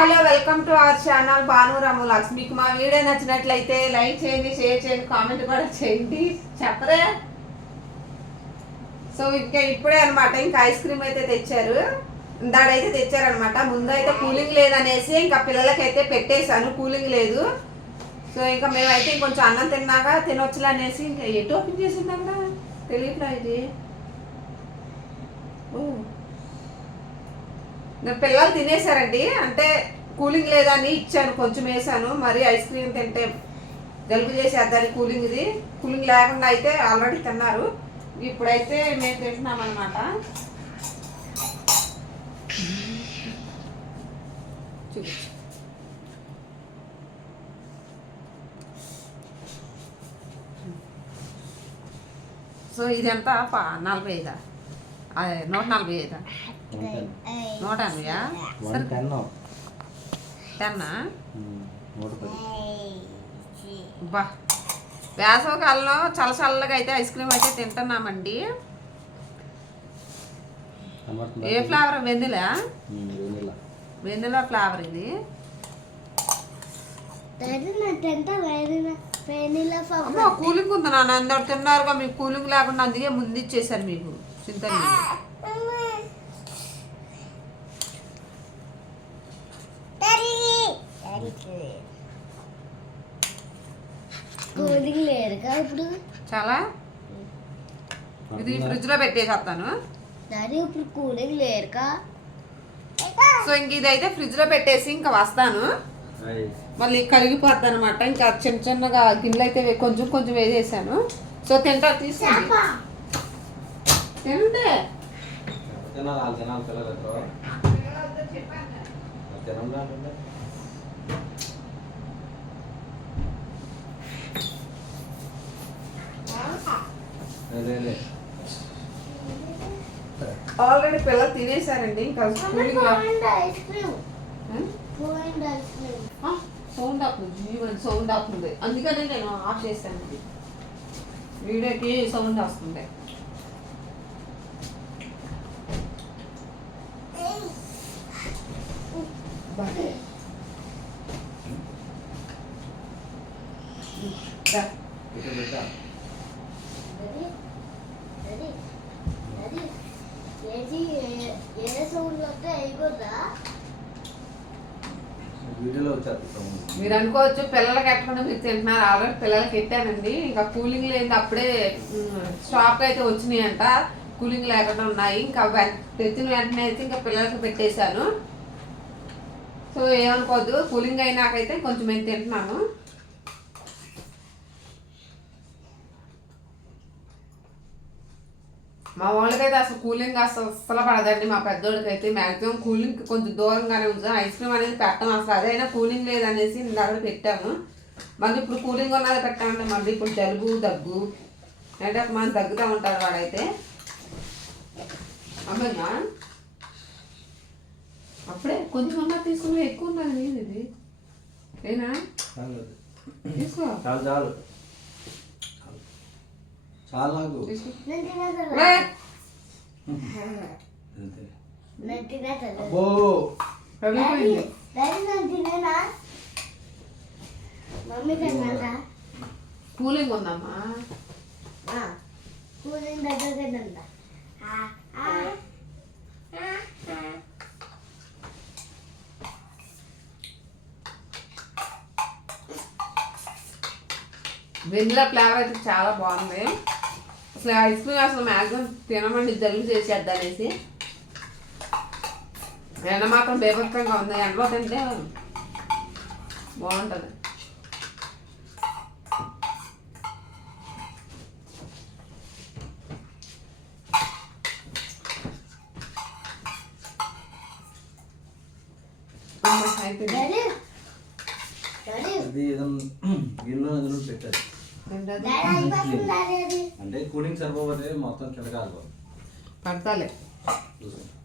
Hello welcome to our channel Bhanuramu vlogs. మీకు మా video నచ్చినట్లయితే లైక్ చేయండి షేర్ చేయండి కామెంట్ కూడా చేయండి. చెప్పరే? సో ఇంకా ఇప్పుడే అనమాట ఇంకా ఐస్ క్రీమ్ అయితే తెచ్చారు. దాడైతే తెచ్చారనమాట ముందు అయితే కూలింగ్ లేదనేసి ఇంకా పిల్లలకైతే పెట్టేశాను కూలింగ్ లేదు. సో ఇంకా మేమైతే ఇంకొంచెం అన్నం తిన్నాక తినొచ్చులే అనేసి ఇంకా ఎటు ఓపెన్ చేసిందా తెలియట్లా ఇది. ఓ. పిల్లలు తినేసారండి అంటే కూలింగ్ లేదని ఇచ్చాను కొంచెం వేసాను. మరి ఐస్ క్రీమ్ తింటే జలుబు చేసేద్దని కూలింగ్ ఇది. కూలింగ్ లేకుండా అయితే ఆల్రెడీ తిన్నారు. ఇప్పుడైతే మేము తింటున్నాం అనమాట చూపించు సో ఇదంతా పా నలభై ఐదా? నూట నలభై ఐదా. నూట ఎనభైయా టెన్. టెన్నా? బా. వేసవకాలంలో చల్ల చల్లగా అయితే ఐస్ క్రీమ్ అయితే తింటున్నామండి. ఏ flavour? Vanilla vanilla. Vanilla flavour ఇది. కూలింగ్ ఉంది నాన్న. అందరు తిన్నారుగా మీకు కూలింగ్ లేకుండా అందుకే ముందు ఇచ్చేసారు మీకు. లేదుగా ఇప్పుడు. చాలా? ఇది ఫ్రిడ్జ్లో పెట్టేసేస్తాను ఇప్పుడు కూలింగ్ లేరుగా సో ఇంక ఇదైతే ఫ్రిడ్జ్లో పెట్టేసి ఇంకా వస్తాను. మళ్ళీ కరిగిపోద్ది అనమాట ఇంకా చిన్న చిన్నగా గిన్నెలు అయితే కొంచెం కొంచెం వేసేసాను. సో తింటా తీసుకోండి. తింటే తినాలి వాళ్ళు తినాలి పిల్లలు ఎక్కడో. తినండి ఆల్రెడీ పిల్లలు తినేసారండి ఇంకా స్కూల్కి ఐస్ క్రీమ్ పోయింది ఐస్ క్రీమ్ సౌండ్ ఆపుతుంది జీవన్ సౌండ్ ఆపుతుంది అందుకనే నేను ఆఫ్ చేశాను ఇది. వీడియోకి సౌండ్ వస్తుంది దా. ఇక్కడ పెట్టా డాడీ డాడీ డాడీ ఏది ఏ- ఏ సౌండ్ వస్తే అయిపోద్దా వీడియోలో వచ్చారు మీరు అనుకోవచ్చు పిల్లలకి ఎట్టకుండా మీరు తింటున్నారు. ఆల్రెడీ పిల్లలకి ఎట్టానండి? ఇంకా కూలింగ్ లేని అప్పుడే స్టాక్ అయితే వచ్చినాయి అంట కూలింగ్ లేకుండా ఉన్నాయి. ఇంకా తెచ్చిన వెంటనే అయితే ఇంకా పిల్లలకి పెట్టేశాను. సో ఏమనుకోవద్దు. కూలింగ్ అయినాకైతే కొంచెం మేము తింటున్నాను మా వాళ్ళకైతే అసలు కూలింగ్ అసలు అస్సలు పడదండి. మా పెద్దోడికి అయితే మ్యాక్సిమం కూలింగ్ కొంచెం దూరంగానే ఉంచాం. ఐస్ క్రీమ్ అనేది పెట్టాం అసలు. అదైనా కూలింగ్ లేదనేసి ఇందాక పెట్టాము. మళ్ళీ ఇప్పుడు కూలింగ్ ఉన్నది పెట్టామంటే మళ్ళీ ఇప్పుడు జలుబు దగ్గు. అంటే మనం దగ్గుతూ ఉంటాడు వాడైతే. అమ్మా అప్పుడే కొంచెం అన్నా తీసుకుని ఎక్కువ ఉన్నది ఇది? ఏనా? తీసుకో. చాలు చాలు. చాలు అబ్బో! కూలింగ్ ఉందమ్మా. కూలింగ్ దగ్గర వెనిలా ఫ్లేవర్ అయితే చాలా బాగుంది. అసలు ఐస్ క్రీమ్ అసలు మ్యాక్సిమం తినమండి జలుబు చేసేద్దనేసి ఎండ మాత్రం బేభత్సంగా ఉంది. ఎండలో తింటే బాగుంటుంది. అమ్మ, అయిపోయింది. డాడీ అంటే కూలింగ్ సరిపోతే మొత్తం కిందకాలి పడతాలే.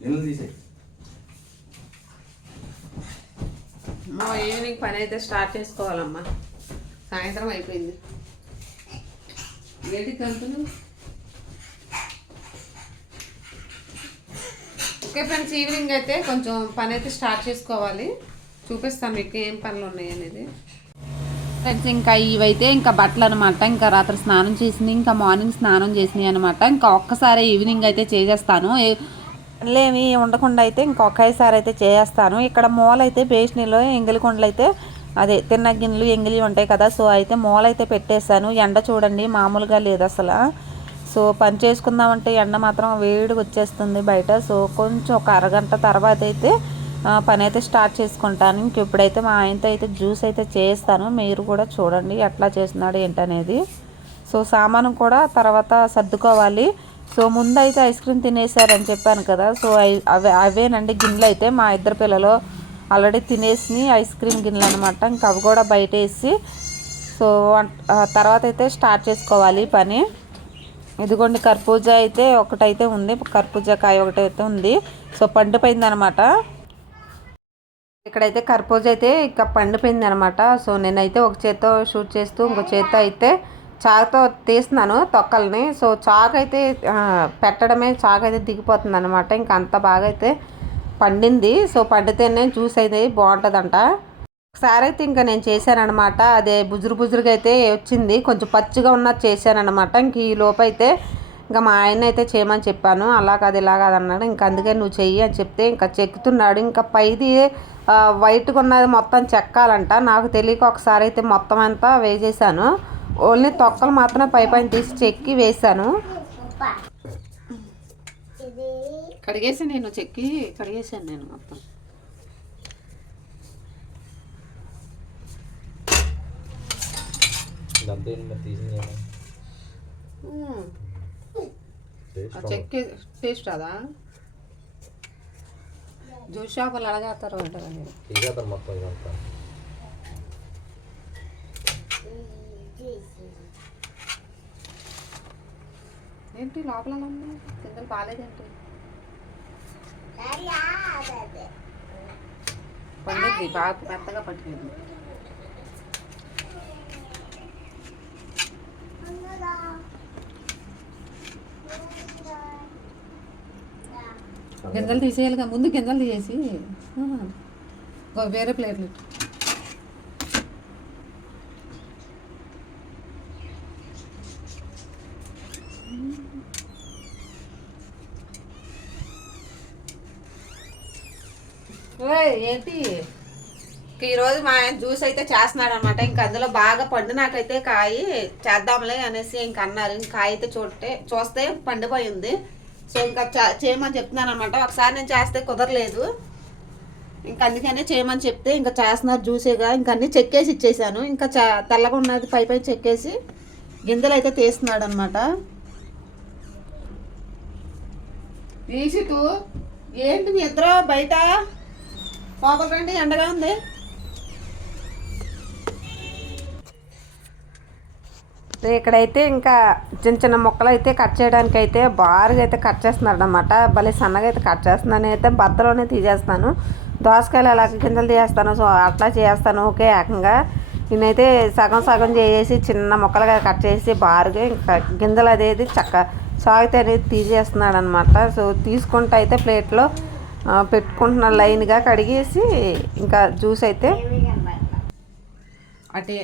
గిన్నెలు తీసేయి. మా ఈవినింగ్ పని అయితే స్టార్ట్ చేసుకోవాలమ్మా. సాయంత్రం అయిపోయింది. ఏంటికి వెళ్తున్నావు ఓకే ఫ్రెండ్స్ ఈవినింగ్ అయితే కొంచెం పని అయితే స్టార్ట్ చేసుకోవాలి. చూపిస్తాను మీకు ఏం పనులు ఉన్నాయి అనేది ఫ్రెండ్స్ ఇంకా ఇవైతే ఇంకా బట్టలు అనమాట ఇంకా రాత్రి స్నానం చేసింది ఇంకా మార్నింగ్ స్నానం చేసినాయి అనమాట ఇంకా ఒక్కసారి ఈవినింగ్ అయితే చేసేస్తాను. లేమి ఉండకుండా అయితే ఇంకా అయితే చేసేస్తాను. ఇక్కడ మూల అయితే బేసినీలో ఎంగిలి కుండలు అయితే అదే తిన్న గిన్నెలు ఎంగిలి ఉంటాయి కదా సో అయితే మూల అయితే పెట్టేశాను. ఎండ చూడండి మామూలుగా లేదు అసలు. సో పని చేసుకుందామంటే ఎండ మాత్రం వేడిగా వచ్చేస్తుంది బయట. సో కొంచెం ఒక అరగంట తర్వాత అయితే పని అయితే స్టార్ట్ చేసుకుంటాను. ఇంక ఇప్పుడైతే మా ఆయనతో అయితే జ్యూస్ అయితే చేస్తాను. మీరు కూడా చూడండి ఎట్లా చేస్తున్నాడు ఏంటనేది. సో సామాను కూడా తర్వాత సర్దుకోవాలి. సో ముందు అయితే ఐస్ క్రీమ్ తినేసారని చెప్పాను కదా. సో అవి అవే అవేనండి గిన్నెలు అయితే మా ఇద్దరు పిల్లలు ఆల్రెడీ తినేసి ఐస్ క్రీమ్ గిన్నెలు అనమాట ఇంకా అవి కూడా బయట వేసి సో తర్వాత అయితే స్టార్ట్ చేసుకోవాలి పని. ఇదిగోండి కర్బూజా అయితే ఒకటైతే ఉంది. కర్పూజా కాయ ఒకటైతే ఉంది. సో పండుపోయింది అనమాట ఇక్కడైతే కర్బూజా అయితే ఇక పండిపోయింది అనమాట సో నేనైతే ఒక చేత్తో షూట్ చేస్తూ ఇంకో చేత్తో అయితే చాకుతో తీస్తున్నాను తొక్కల్ని. సో చాకు అయితే పెట్టడమే చాకు అయితే దిగిపోతుంది అనమాట ఇంకా అంత బాగా అయితే పండింది. సో పండితేనే జ్యూస్ అయితే బాగుంటుందంట. ఒకసారి అయితే ఇంకా నేను చేశానమాట అదే బుజురు బుజురుగా అయితే వచ్చింది. కొంచెం పచ్చిగా ఉన్నది చేశానమాట ఇంక ఈ లోపైతే అయితే ఇంకా మా ఆయన అయితే చేయమని చెప్పాను. అలా కాదు ఇలా కాదు అన్నాడు. ఇంకా అందుకే నువ్వు చెయ్యి అని చెప్తే ఇంకా చెక్కుతున్నాడు. ఇంకా పైది వైట్గా ఉన్నది మొత్తం చెక్కాలంట. నాకు తెలియక ఒకసారి అయితే మొత్తం అంతా వేసేసాను. ఓన్లీ తొక్కలు మాత్రమే పై పైన తీసి చెక్కి వేసాను. పప్ప ఇది కడిగేసి నేను చెక్కి కడిగేసాను నేను మొత్తం. చెక్కి టేస్ట్ అదా జ్యూస్ షాపులు అడగేస్తారు అంటారా మీరు తీసేద్దాం మొత్తం ఇదంతా ఏంటి లోపల అలా ఉంది కిందలు బాగాలేదేంటి పండుద్ది బాగా మెత్తగా పట్టింది గింజలు తీసేయాలిగా ముందు గింజలు తీసేసి వేరే ప్లేట్లు. ఏంటి? ఈరోజు మా ఆయన జ్యూస్ అయితే చేస్తున్నాడు అనమాట ఇంక అందులో బాగా పండు నాకైతే కాయి చేద్దాంలే అనేసి ఇంక అన్నారు. ఇంక కాయ అయితే చూస్తే చూస్తే పండిపోయింది సో ఇంకా చేయమని చెప్తున్నాను అనమాట ఒకసారి నేను చేస్తే కుదరలేదు. ఇంకా అందుకనే చేయమని చెప్తే ఇంకా చేస్తున్నారు జ్యూసేగా ఇంక అన్ని చెక్కేసి ఇచ్చేసాను. ఇంకా చా తెల్లగా ఉన్నది పై పై చెక్కేసి గింజలు అయితే తీస్తున్నాడు అనమాట ఈషితు ఏంటి మీ ఇద్దరు బయట? పోగలు రండి ఎండగా ఉంది? ఇక్కడైతే ఇంకా చిన్న చిన్న ముక్కలు అయితే కట్ చేయడానికి అయితే బారుగా అయితే కట్ చేస్తున్నాడు అనమాట భలే సన్నగా అయితే కట్ చేస్తున్నాను అయితే బద్దలోనే తీసేస్తాను. దోసకాయలు అలా గింజలు తీసేస్తాను సో అట్లా చేస్తాను. ఓకే ఏకంగా నేనైతే సగం సగం చేసి చిన్న ముక్కలుగా కట్ చేసి బారుగా ఇంకా గింజలు అనేది చక్క సాగితే అనేది తీసేస్తున్నాడు అనమాట సో తీసుకుంటే అయితే ప్లేట్లో పెట్టుకుంటున్న లైన్గా కడిగేసి ఇంకా జ్యూస్ అయితే అటే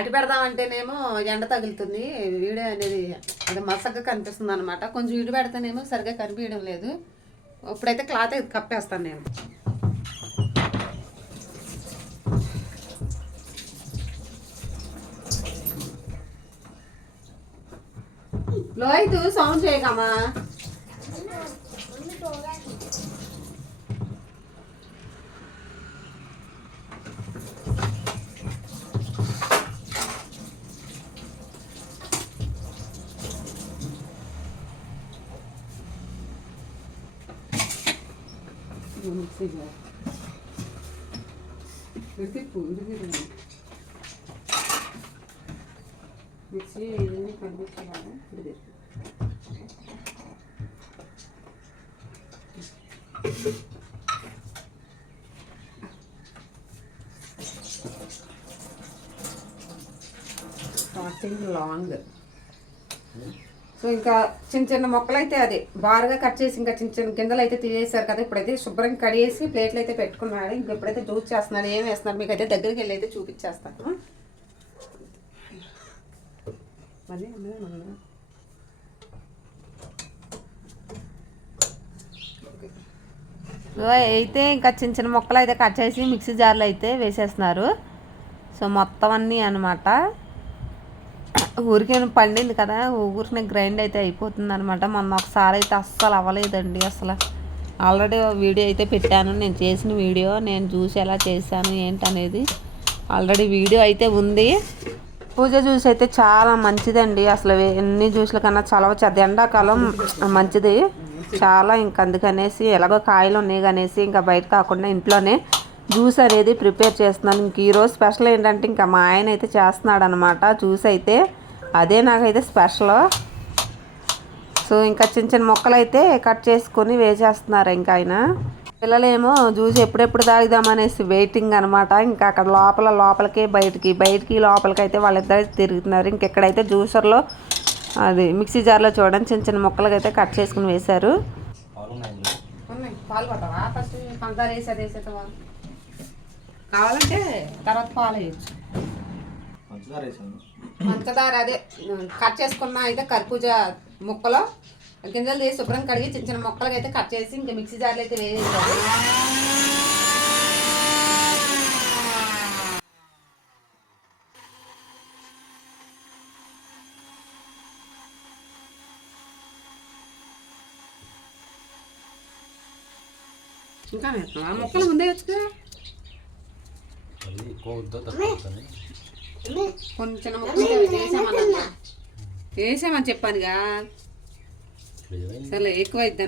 అటు పెడదామంటేనేమో ఎండ తగులుతుంది. వీడియో అనేది అది మసగ్గా కనిపిస్తుంది అనమాట కొంచెం ఇటు పెడితేనేమో సరిగ్గా కనిపించడం లేదు. ఇప్పుడైతే క్లాత్ అయితే కప్పేస్తాను నేను. లోహిత్ సౌండ్ చేయకమ్మా. नमस्ते 이렇게 돌리기로 믹시에 이름이 간격하라고 그래 starting long సో ఇంకా చిన్న చిన్న మొక్కలు అయితే అది బారుగా కట్ చేసి ఇంకా చిన్న చిన్న గింజలు అయితే తీసేశారు కదా ఇప్పుడైతే శుభ్రం కడిగేసి ప్లేట్లు అయితే పెట్టుకున్నాడు. ఇంకా ఇప్పుడైతే జ్యూస్ చేస్తున్నాడు. ఏం వేస్తున్నారు మీకు అయితే దగ్గరికి వెళ్ళి అయితే చూపించేస్తాను. మళ్ళీ అయితే ఇంకా చిన్న చిన్న మొక్కలు అయితే కట్ చేసి మిక్సీ జార్లు అయితే వేసేస్తున్నారు. సో మొత్తం అన్నీ అనమాట ఊరికే పండింది కదా ఊరికే గ్రైండ్ అయితే అయిపోతుంది అనమాట మొన్న ఒకసారి అయితే అస్సలు అవ్వలేదండి అసలు. ఆల్రెడీ వీడియో అయితే పెట్టాను నేను చేసిన వీడియో నేను చూసి ఎలా చేశాను ఏంటనేది. ఆల్రెడీ వీడియో అయితే ఉంది. పూజ జ్యూస్ అయితే చాలా మంచిదండి అసలు. ఎన్ని జ్యూస్ల కన్నా చలవచ్చు అది ఎండాకాలం మంచిది. చాలా ఇంకా అందుకనేసి ఎలాగో కాయలు ఉన్నాయి కనేసి ఇంకా బయట కాకుండా ఇంట్లోనే జ్యూస్ అనేది ప్రిపేర్ చేస్తున్నాను. ఇంక ఈరోజు స్పెషల్ ఏంటంటే ఇంకా మా ఆయన అయితే చేస్తున్నాడు అనమాట జ్యూస్ అయితే. అదే నాకైతే స్పెషల్. సో ఇంకా చిన్న చిన్న మొక్కలు అయితే కట్ చేసుకొని వేసేస్తున్నారు ఇంకా ఆయన. పిల్లలేమో జ్యూస్ ఎప్పుడెప్పుడు తాగుదామనేసి వెయిటింగ్ అనమాట ఇంకా అక్కడ లోపల లోపలికి బయటికి బయటికి లోపలికి అయితే వాళ్ళిద్దరు తిరుగుతున్నారు. ఇంకెక్కడైతే జ్యూసర్లో అది మిక్సీ జార్లో చూడండి చిన్న చిన్న మొక్కలకి అయితే కట్ చేసుకుని వేశారు. కావాలంటే తర్వాత పాలు వేయచ్చు. పంచదార అదే కట్ చేసుకున్న అయితే కర్బూజ ముక్కలు గింజలు తీసి శుభ్రం కడిగి చిన్న చిన్న ముక్కలకి అయితే కట్ చేసి ఇంకా మిక్సీ జార్లో అయితే వేసేసారు ఇంకా వేస్తున్నావా? ముక్కలు ముందే వచ్చు కొంచెం వేసామన్నా వేసామని చెప్పానుగా. సరే ఎక్కువ అయిద్ది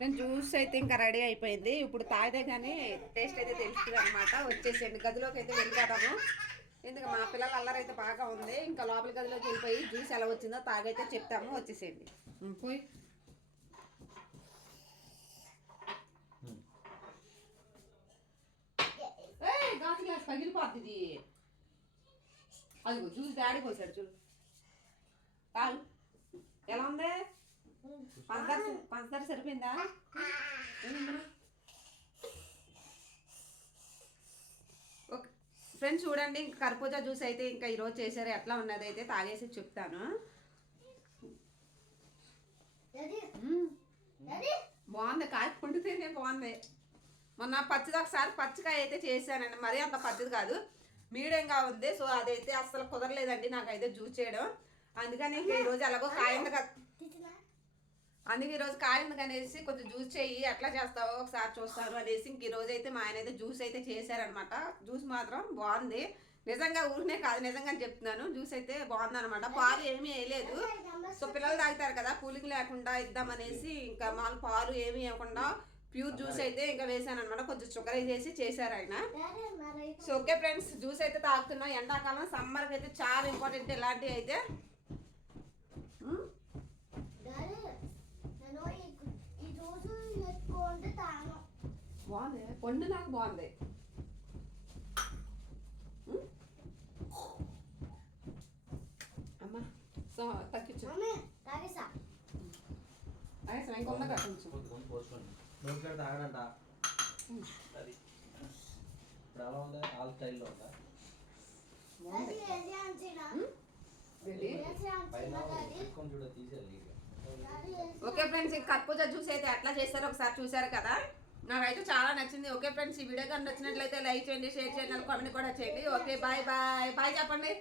నేను జ్యూస్ అయితే ఇంకా రెడీ అయిపోయింది. ఇప్పుడు తాగితే కానీ టేస్ట్ అయితే తెలుస్తుంది అనమాట వచ్చేసేయండి. గదిలోకి అయితే వెళ్ళిపోతాము. ఎందుకు మా పిల్లల అల్లరి అయితే బాగా ఉంది. ఇంకా లోపల గదిలోకి వెళ్ళిపోయి జ్యూస్ ఎలా వచ్చిందో తాగైతే చెప్తాము. వచ్చేసేయండి. పోయి. గాజు గ్లాస్ పగిలిపోద్ది ఇది. అదిగో జ్యూస్ డాడీ పోసాడు చూడు. తాగు. ఎలా ఉంది? పంచదార పంచదార సరిపోయిందా? ఓకే. ఫ్రెండ్స్ చూడండి ఇంకా కర్బూజా జ్యూస్ అయితే ఇంకా ఈరోజు చేశారు. ఎట్లా ఉన్నది అయితే తాగేసి చెప్తాను. బాగుంది. కాయ పండితేనే బాగుంది. మొన్న పచ్చిది ఒకసారి పచ్చికాయ అయితే చేశానండి. మరీ అంత పచ్చిది కాదు. మీడియంగా ఉంది. సో అదైతే అసలు కుదరలేదండి నాకైతే జ్యూస్ చేయడం. అందుకని ఇంకా ఈరోజు ఎలాగో కాయ ఉంది కదా. తిట్టినా? అందుకే ఈరోజు కాలింది అనేసి కొంచెం జ్యూస్ చేయి ఎట్లా చేస్తావు ఒకసారి చూస్తాను అనేసి ఇంక ఈరోజు అయితే మా ఆయన అయితే జ్యూస్ అయితే చేశారనమాట. జ్యూస్ మాత్రం బాగుంది. నిజంగా ఊరినే కాదు నిజంగా చెప్తున్నాను. జ్యూస్ అయితే బాగుంది అనమాట పాలు ఏమీ వేయలేదు. సో పిల్లలు తాగుతారు కదా కూలింగ్ లేకుండా ఇద్దామనేసి ఇంకా మాకు పాలు ఏమీ ఇవ్వకుండా ప్యూర్ జ్యూస్ అయితే ఇంకా వేసాను అనమాట కొంచెం షుగర్ చేసి చేశారు ఆయన. సో ఓకే ఫ్రెండ్స్ జ్యూస్ అయితే తాగుతున్నాం. ఎండాకాలం సమ్మర్కి అయితే చాలా ఇంపార్టెంట్ ఇలాంటివి అయితే ఉమ్, డాడీ నేను ఈ ఈ రోజు ఎక్కువంటే తాను బాగుంది. పండు నాకు బాగుంది. అమ్మా సో తగ్గించు. కొంచెం నోట్లో తాగడంట. అది. ఇప్పుడు ఎలా ఉంది? ఆల్ స్టైల్లో ఉందా? ఓకే ఫ్రెండ్స్ ఈ కర్పూజా జ్యూస్ అయితే ఎట్లా చేస్తారో. ఒకసారి చూసారు కదా? నాకైతే చాలా నచ్చింది. ఓకే ఫ్రెండ్స్ ఈ వీడియో కానీ నచ్చినట్లయితే లైక్ చేయండి షేర్ చేయండి కామెంట్ కూడా చేయండి. ఓకే బాయ్ బాయ్ బాయ్ చెప్పండి.